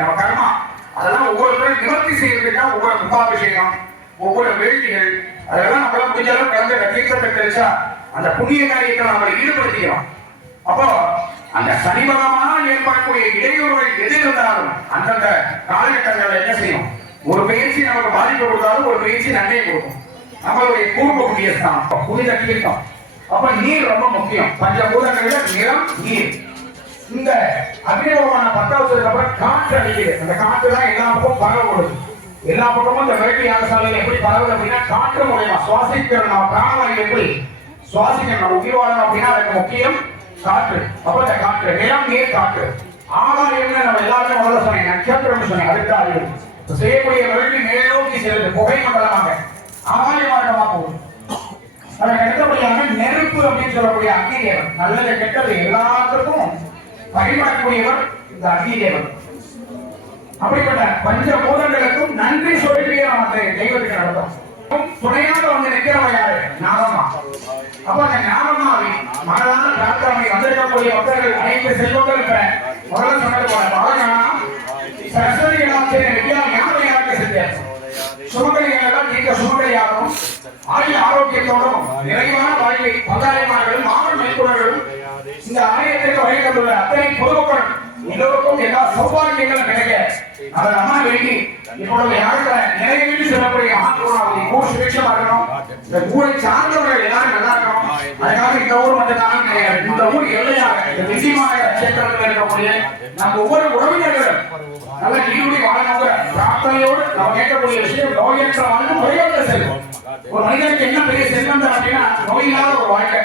நம்ம கர்மா அதெல்லாம் ஒவ்வொருத்தரும் நிவர்த்தி செய்யறதுக்காக ஒவ்வொரு கும்பாபிஷேகம் ஒவ்வொரு வேள்விகள் அதெல்லாம் நம்மளால முடிஞ்ச அளவு கலந்து தீர்த்தத்தை தெளிச்சா அந்த புண்ணிய காரியத்தை நம்மளை ஈடுபடுத்திக்கிறோம். அப்போ அந்த சனிபகமான பகவானால் ஏற்படக்கூடிய இடையூறுகள் எது இருந்தாலும் அந்தந்த காலகட்டங்களில் என்ன செய்யும்? ஒரு பயிற்சி நமக்கு பாதிப்பு கொடுத்தாலும் ஒரு பயிற்சி நன்மையை கொடுக்கும். நம்மளுடைய பூர்வ தான் புனித தீர்த்தம். அப்ப நீர் ரொம்ப முக்கியம். பஞ்சபூதங்கள்ல நிறம் நீர். இந்த அக்னிபகவான பத்தாவது அப்புறம் காற்று அடிக்குது அந்த காற்று தான் எல்லா பக்கமும் பரவப்படுது எல்லா பக்கமும் இந்த வேட்டி யாகசாலையில் எப்படி பரவுது அப்படின்னா காற்று மூலயமா சுவாசிக்கிற நம்ம பிராணவாயு எப்படி சுவாசிக்கணும் நம்ம உயிர்வாழணும் அப்படின்னா அதுக்கு முக்கியம் காற்று. அப்ப இந்த காற்று நிலம் நீர் காற்று. ஆகாயம்னு நம்ம எல்லாருமே முதல்ல சொன்னேன். நட்சத்திரம் சொன்னேன். அதுக்கு தான் அறிவு. செய்யக்கூடிய வேள்வி மேலோக்கி செல்லுது. புகை மண்டலமாக. ஆகாய மார்க்கமா போகுது. அதற்கு அடுத்தபடியாக நெருப்பு அப்படின்னு சொல்லக்கூடிய அக்னி தேவன். நல்லது கெட்டது எல்லாத்துக்கும் பயன்படக்கூடியவர் இந்த அக்னிதேவன் அப்படிப்பட்ட பஞ்ச பூதங்களுக்கும் நன்றி சொல்லியே அந்த தெய்வத்துக்கு நடத்தும் துணையாக வந்து நிற்கிறவங்க யாரு? நாகம்மா. அப்ப அந்த நாகம்மாவை மனதான பிரார்த்தனை வந்திருக்கக்கூடிய பக்தர்கள் அனைத்து செல்வங்கள் பெற முதல்ல சொன்னது போல மகனா சரஸ்வதி இடாச்சிரியர் வித்யா ஞானமையாக செஞ்சேன் சுமங்கலிகளெல்லாம் நீங்க சுமங்கலியாகவும் ஆயுள் ஆரோக்கியத்தோடும் நிறைவான வாழ்வை பந்தாயமார்களும் மாவட்ட மேற்கொள்ளர்களும் ஆலயத்திற்கு அத்தனை பொதுமக்கள் எல்லோருக்கும் எல்லா சௌபாகியங்களும் கிடைக்க அதை அம்மா வேண்டி இப்பொழுது யாருக்கிற நிறைவேறி சொல்லக்கூடிய ஆத்மாவதி ஊர் சுபிட்சமா இருக்கணும் இந்த ஊரை சார்ந்தவர்கள் எல்லாரும் நல்லா இருக்கணும். அதனால இந்த ஊர் மட்டும்தான் கிடையாது. இந்த ஊர் எல்லையாக இந்த திண்டிமான கஷேத்திரத்தில் இருக்கக்கூடிய நம்ம ஒவ்வொரு உறவினர்களும் நல்ல நீடுடி வாழணுங்கிற பிரார்த்தனையோடு நம்ம கேட்கக்கூடிய விஷயம் நோயற்ற வாழ்ந்து குறைவற்ற செல்வம் ஒரு மனிதனுக்கு என்ன பெரிய செல்வம் அப்படின்னா நோயில்லாத ஒரு வாழ்க்கை.